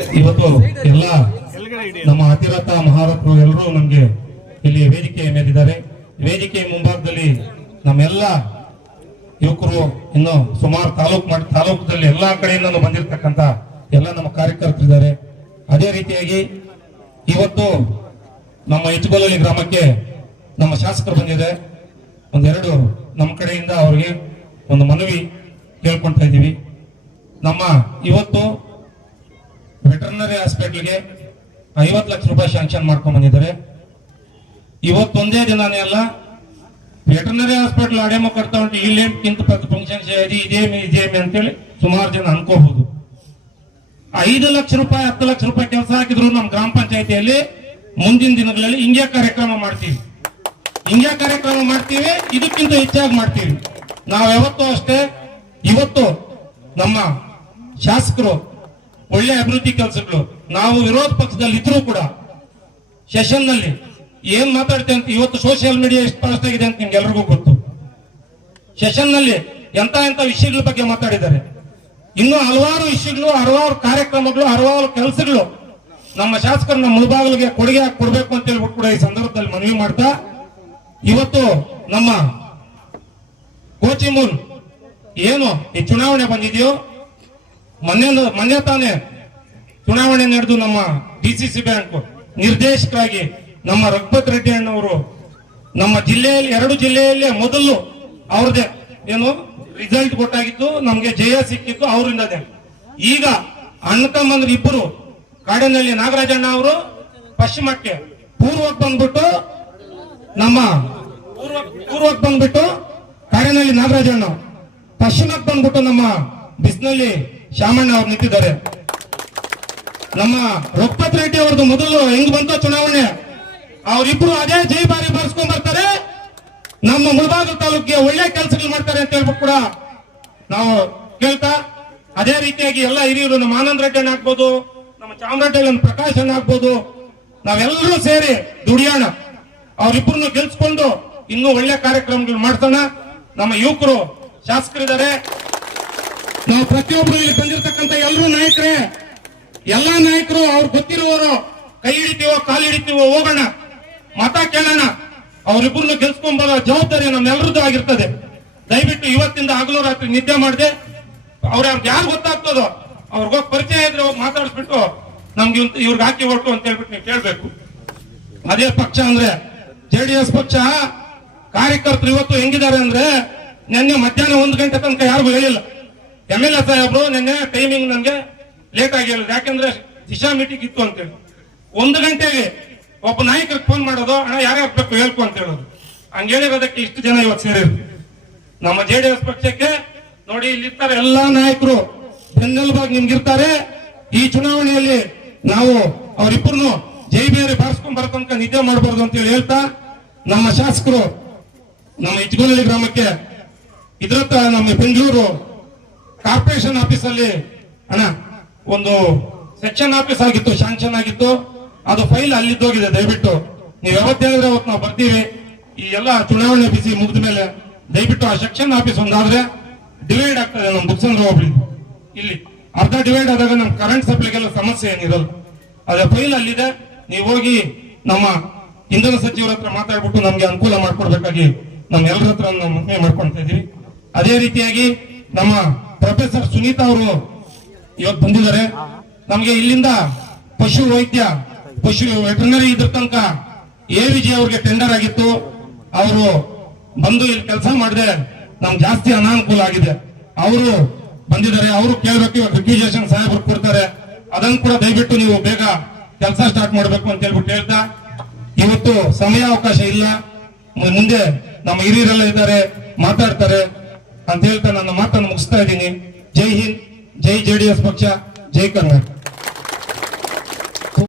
ಇವತ್ತು ಎಲ್ಲ ನಮ್ಮ ಅತಿರಥ ಮಹಾರಥರು ಎಲ್ಲರೂ ನಮಗೆ ಇಲ್ಲಿ ವೇದಿಕೆ ಮೇಲಿದ್ದಾರೆ. ವೇದಿಕೆ ಮುಂಭಾಗದಲ್ಲಿ ನಮ್ಮೆಲ್ಲ ಯುವಕರು ಇನ್ನು ಸುಮಾರು ತಾಲೂಕು ಮಾಡಿ ತಾಲೂಕದಲ್ಲಿ ಎಲ್ಲಾ ಕಡೆಯಿಂದ ಬಂದಿರತಕ್ಕಂತ ಎಲ್ಲ ನಮ್ಮ ಕಾರ್ಯಕರ್ತರಿದ್ದಾರೆ ಅದೇ ರೀತಿಯಾಗಿ ಇವತ್ತು ನಮ್ಮ ಹೆಚ್ಚುಬಲ್ಲಿ ಗ್ರಾಮಕ್ಕೆ ನಮ್ಮ ಶಾಸಕರು ಬಂದಿದೆ ಒಂದೆರಡು ನಮ್ಮ ಕಡೆಯಿಂದ ಅವರಿಗೆ ಒಂದು ಮನವಿ ಕೇಳ್ಕೊಳ್ತಾ ಇದ್ದೀವಿ. ನಮ್ಮ ಇವತ್ತು ವೆಟರ್ನರಿ ಹಾಸ್ಪಿಟಲ್ಗೆ ಐವತ್ತು ಲಕ್ಷ ರೂಪಾಯಿ ಶಾಂಕ್ಷನ್ ಮಾಡ್ಕೊಂಡ್ ಬಂದಿದ್ದಾರೆ. ಇವತ್ತೊಂದೇ ದಿನಾನೇ ಅಲ್ಲ ವೆಟರ್ನರಿ ಹಾಸ್ಪಿಟಲ್ ಅಡೆಮ ಕಟ್ತಾ ಉಂಟು. ಇಲ್ಲೇಂತ ಫಂಕ್ಷನ್ ಇದೆ ಇದೇಮಿ ಇದೇಮಿ ಅಂತೇಳಿ ಸುಮಾರು ಜನ ಅನ್ಕೋಬಹುದು. ಐದು ಲಕ್ಷ ರೂಪಾಯಿ, ಹತ್ತು ಲಕ್ಷ ರೂಪಾಯಿ ಕೆಲಸ ಹಾಕಿದ್ರು ನಮ್ಮ ಗ್ರಾಮ ಪಂಚಾಯತಿಯಲ್ಲಿ ಮುಂದಿನ ದಿನಗಳಲ್ಲಿ ಹಿಂಗೆ ಕಾರ್ಯಕ್ರಮ ಮಾಡ್ತೀವಿ. ಹಿಂಗೆ ಕಾರ್ಯಕ್ರಮ ಮಾಡ್ತೀವಿ, ಇದಕ್ಕಿಂತ ಹೆಚ್ಚಾಗಿ ಮಾಡ್ತೀವಿ. ನಾವು ಯಾವತ್ತೂ ಅಷ್ಟೇ, ಇವತ್ತು ನಮ್ಮ ಶಾಸಕರು ಒಳ್ಳೆ ಅಭಿವೃದ್ಧಿ ಕೆಲಸಗಳು. ನಾವು ವಿರೋಧ ಪಕ್ಷದಲ್ಲಿ ಇದ್ರೂ ಕೂಡ ಸೆಷನ್ನಲ್ಲಿ ಏನ್ ಮಾತಾಡ್ತೇವೆ ಅಂತ ಇವತ್ತು ಸೋಷಿಯಲ್ ಮೀಡಿಯಾ ಎಷ್ಟು ಫಾಸ್ಟ್ ಆಗಿದೆ ಅಂತ ಎಲ್ರಿಗೂ ಗೊತ್ತು. ಸೆಷನ್ನಲ್ಲಿ ಎಂತ ಎಂತ ವಿಷಯಗಳ ಬಗ್ಗೆ ಮಾತಾಡಿದ್ದಾರೆ. ಇನ್ನು ಹಲವಾರು ವಿಷಯಗಳು, ಹಲವಾರು ಕಾರ್ಯಕ್ರಮಗಳು, ಹಲವಾರು ಕೆಲಸಗಳು ನಮ್ಮ ಶಾಸಕರು ನಮ್ಮ ಮುಳಬಾಗಿಲಿಗೆ ಕೊಡುಗೆ ಕೊಡ್ಬೇಕು ಅಂತ ಹೇಳ್ಬಿಟ್ಟು ಕೂಡ ಈ ಸಂದರ್ಭದಲ್ಲಿ ಮನವಿ ಮಾಡ್ತಾ, ಇವತ್ತು ನಮ್ಮ ಕೋಚಿಮೂಲ್ ಏನು ಈ ಚುನಾವಣೆ ಬಂದಿದೆಯೋ, ಮೊನ್ನೆ ಮೊನ್ನೆ ತಾನೇ ಚುನಾವಣೆ ನಡೆದು ನಮ್ಮ ಡಿಸಿಸಿ ಬ್ಯಾಂಕ್ ನಿರ್ದೇಶಕರಾಗಿ ನಮ್ಮ ರಘುಪತ್ ರೆಡ್ಡಿ ಅಣ್ಣವರು ನಮ್ಮ ಜಿಲ್ಲೆಯಲ್ಲಿ, ಎರಡು ಜಿಲ್ಲೆಯಲ್ಲೇ ಮೊದಲು ಅವ್ರದೇ ಏನು ರಿಸಲ್ಟ್ ಕೊಟ್ಟಾಗಿತ್ತು, ನಮ್ಗೆ ಜಯ ಸಿಕ್ಕಿತ್ತು ಅವರಿಂದದೇ ಈಗ ಅಣ್ಣ ತಮ್ಮಂದ್ರು ಇಬ್ಬರು ಕಾಡಿನಲ್ಲಿ ನಾಗರಾಜಣ್ಣ ಅವರು ಪಶ್ಚಿಮಕ್ಕೆ ಪೂರ್ವಕ್ಕೆ ಬಂದ್ಬಿಟ್ಟು ನಮ್ಮ ಪೂರ್ವ ಪೂರ್ವಕ್ಕೆ ಬಂದ್ಬಿಟ್ಟು ಕಾಡಿನಲ್ಲಿ ನಾಗರಾಜಣ್ಣ ಪಶ್ಚಿಮಕ್ಕೆ ಬಂದ್ಬಿಟ್ಟು ನಮ್ಮ ಬಿಸ್ನಲ್ಲಿ ಶಾಮಣ್ಣ ಅವ್ರು ನಿಂತಿದ್ದಾರೆ. ನಮ್ಮ ರಘುಪತ್ ರೆಡ್ಡಿ ಅವ್ರದ್ದು ಮೊದಲು ಹೆಂಗ್ ಬಂತ ಚುನಾವಣೆ? ಅವರಿಬ್ರು ಅದೇ ಜೈ ಬಾರಿ ಬರ್ಸ್ಕೊಂಡ್ ಬರ್ತಾರೆ. ನಮ್ಮ ಮುಳಬಾಗಿಲು ತಾಲೂಕಿಗೆ ಒಳ್ಳೆ ಕೆಲಸಗಳು ಮಾಡ್ತಾರೆ ಅಂತ ಹೇಳ್ಬಿಟ್ಟು ಕೂಡ ನಾವು ಕೇಳ್ತಾ, ಅದೇ ರೀತಿಯಾಗಿ ಎಲ್ಲ ಹಿರಿಯರು ನಮ್ಮ ಆನಂದ್ ರೆಡ್ಡಿ ಆಗ್ಬೋದು, ನಮ್ಮ ಚಾಮರಾಜ ಪ್ರಕಾಶ್ ಅಣ್ಣ ಆಗ್ಬೋದು, ನಾವೆಲ್ಲರೂ ಸೇರಿ ದುಡಿಯೋಣ. ಅವರಿಬ್ಬರನ್ನು ಗೆಲ್ಸ್ಕೊಂಡು ಇನ್ನೂ ಒಳ್ಳೆ ಕಾರ್ಯಕ್ರಮಗಳು ಮಾಡ್ತಾನ ನಮ್ಮ ಯುವಕರು ಶಾಸಕರಿದ್ದಾರೆ. ನಾವು ಪ್ರತಿಯೊಬ್ಬರು ಇಲ್ಲಿ ಬಂದಿರತಕ್ಕಂತ ಎಲ್ಲರೂ ನಾಯಕರೇ ಎಲ್ಲಾ ನಾಯಕರು ಅವ್ರು ಗೊತ್ತಿರುವವರು ಕೈ ಹಿಡಿತೀವೋ, ಕಾಲು ಹಿಡಿತೀವೋ ಹೋಗೋಣ. ಮತ ಕೇಳೋಣ. ಅವರಿಬ್ಬರನ್ನು ಗೆಲ್ಸ್ಕೊಂಡ್ ಬರೋ ಜವಾಬ್ದಾರಿ ನಮ್ಮೆಲ್ಲರದ್ದು ಆಗಿರ್ತದೆ. ದಯವಿಟ್ಟು ಇವತ್ತಿಂದ ಹಗಲು ರಾತ್ರಿ ನಿದ್ದೆ ಮಾಡಿದೆ. ಅವ್ರ ಯಾರು ಗೊತ್ತಾಗ್ತದೋ ಅವ್ರಿಗೋಗಿ ಪರಿಚಯ ಇದ್ರೆ ಮಾತಾಡಿಸ್ಬಿಟ್ಟು ನಮ್ಗೆ ಇವ್ರಿಗೆ ಹಾಕಿ ಹೊಟ್ಟು ಅಂತ ಹೇಳ್ಬಿಟ್ಟು ನೀವು ಕೇಳ್ಬೇಕು. ಅದೇ ಪಕ್ಷ ಅಂದ್ರೆ ಜೆಡಿಎಸ್ ಪಕ್ಷ ಕಾರ್ಯಕರ್ತರು ಇವತ್ತು ಹೆಂಗಿದ್ದಾರೆ ಅಂದ್ರೆ, ನಿನ್ನೆ ಮಧ್ಯಾಹ್ನ ಒಂದು ಗಂಟೆ ತನಕ ಯಾರಿಗೂ ಹೇಳಿಲ್ಲ. ಎಂ ಎಲ್ ಎ ಸಾಹೇಬ್ರು ನಿನ್ನೆ ಟೈಮಿಂಗ್ ನನ್ಗೆ ಲೇಟ್ ಆಗಿ ಹೇಳಿದ್ರು ಯಾಕಂದ್ರೆ ದಿಶಾ ಮೀಟಿಂಗ್ ಇತ್ತು ಅಂತೇಳಿ ಒಂದು ಗಂಟೆಗೆ ಒಬ್ಬ ನಾಯಕರಿಗೆ ಫೋನ್ ಮಾಡೋದು, ಅಣ್ಣ ಯಾರ್ಯಾರು ಬೇಕು ಹೇಳ್ಕೊ ಅಂತ ಹೇಳೋದು. ಹಂಗ ಹೇಳಿರೋದಕ್ಕೆ ಇಷ್ಟು ಜನ ಇವತ್ತು ಸೇರಿದ್ರು. ನಮ್ಮ ಜೆ ಡಿ ಎಸ್ ಪಕ್ಷಕ್ಕೆ ನೋಡಿ, ಇಲ್ಲಿರ್ತಾರೆ ಎಲ್ಲಾ ನಾಯಕರು. ಬೆನ್ನೆಲುಬಾಗಿ ನಿಮ್ಗಿರ್ತಾರೆ. ಈ ಚುನಾವಣೆಯಲ್ಲಿ ನಾವು ಅವರಿಬ್ಬರನ್ನು ಜೈ ಬೇರೆ ಬಾರಿಸ್ಕೊಂಡ್ ಬರತನಕ ನಿದ್ದೆ ಮಾಡಬಾರ್ದು ಅಂತ ಹೇಳಿ ಹೇಳ್ತಾ, ನಮ್ಮ ಶಾಸಕರು, ನಮ್ಮ ಇಜ್ಗೋಲಿ ಗ್ರಾಮಕ್ಕೆ, ಇದ್ರತ್ತ ನಮ್ಮ ಬೆಂಗಳೂರು ಕಾರ್ಪೊರೇಷನ್ ಆಫೀಸಲ್ಲಿ, ಅಣ್ಣ ಒಂದು ಸೆಕ್ಷನ್ ಆಫೀಸ್ ಆಗಿತ್ತು, ಶಾಂಕ್ಷನ್ ಆಗಿತ್ತು. ಅದು ಫೈಲ್ ಅಲ್ಲಿದ್ದೋಗಿದೆ ದಯವಿಟ್ಟು. ನೀವು ಯಾವತ್ತೇನಿದ್ರೆ ಅವತ್ತು ನಾವು ಬರ್ತೀವಿ. ಈ ಎಲ್ಲ ಚುನಾವಣೆ ಬಿಸಿ ಮುಗಿದ ಮೇಲೆ ದಯವಿಟ್ಟು ಆ ಸೆಕ್ಷನ್ ಆಫೀಸ್ ಒಂದಾದ್ರೆ ಡಿವೈಡ್ ಆಗ್ತದೆ ನಮ್ಮ ಬುಕ್ಸಂದ್ರ ಹೋಗ್ಲಿ ಇಲ್ಲಿ ಅರ್ಧ ಡಿವೈಡ್ ಆದಾಗ ನಮ್ಮ ಕರೆಂಟ್ ಸಪ್ಲೈಗೆಲ್ಲ ಸಮಸ್ಯೆ ಏನಿರಲ್ಲ ಅದೇ ಫೈಲ್ ಅಲ್ಲಿದೆ. ನೀವು ಹೋಗಿ ನಮ್ಮ ಇಂಧನ ಸಚಿವರ ಹತ್ರ ಮಾತಾಡ್ಬಿಟ್ಟು ನಮ್ಗೆ ಅನುಕೂಲ ಮಾಡ್ಕೊಡ್ಬೇಕಾಗಿ ನಮ್ಮ ಎಲ್ಲರ ಹತ್ರ ನಾವು ಮನವಿ ಮಾಡ್ಕೊಳ್ತಾ ಇದೀವಿ. ಅದೇ ರೀತಿಯಾಗಿ ನಮ್ಮ ಪ್ರೊಫೆಸರ್ ಸುನೀತಾ ಅವರು ಇವತ್ತು ಬಂದಿದ್ದಾರೆ. ನಮ್ಗೆ ಇಲ್ಲಿಂದ ಪಶು ವೈದ್ಯ, ಪಶು ವೆಟರ್ನರಿ ಇದ್ರ ತನಕ ಎ ವಿಜಿ ಅವ್ರಿಗೆ ಟೆಂಡರ್ ಆಗಿತ್ತು. ಅವರು ಬಂದು ಇಲ್ಲಿ ಕೆಲಸ ಮಾಡಿದೆ ನಮ್ಗೆ ಜಾಸ್ತಿ ಅನಾನುಕೂಲ ಆಗಿದೆ. ಅವರು ಬಂದಿದ್ದಾರೆ. ಅವರು ಕೇಳಬೇಕು ಇವತ್ತು ರಿಕ್ವಿಜೇಷನ್ ಸಾಹೇಬರು ಕೊಡ್ತಾರೆ. ಅದನ್ನು ಕೂಡ ದಯವಿಟ್ಟು ನೀವು ಬೇಗ ಕೆಲಸ ಸ್ಟಾರ್ಟ್ ಮಾಡಬೇಕು ಅಂತ ಹೇಳ್ಬಿಟ್ಟು ಹೇಳ್ತಾ, ಇವತ್ತು ಸಮಯ ಅವಕಾಶ ಇಲ್ಲ ಮುಂದೆ ನಮ್ಮ ಹಿರಿಯರೆಲ್ಲ ಇದ್ದಾರೆ, ಮಾತಾಡ್ತಾರೆ ಅಂತ ಹೇಳ್ತಾ ನನ್ನ ಮಾತನ್ನು ಮುಗಿಸ್ತಾ ಇದ್ದೀನಿ. ಜೈ ಹಿಂದ್. ಜೈ ಜೆಡಿಎಸ್ ಪಕ್ಷ ಜೈ ಕರ್ನಾಟಕ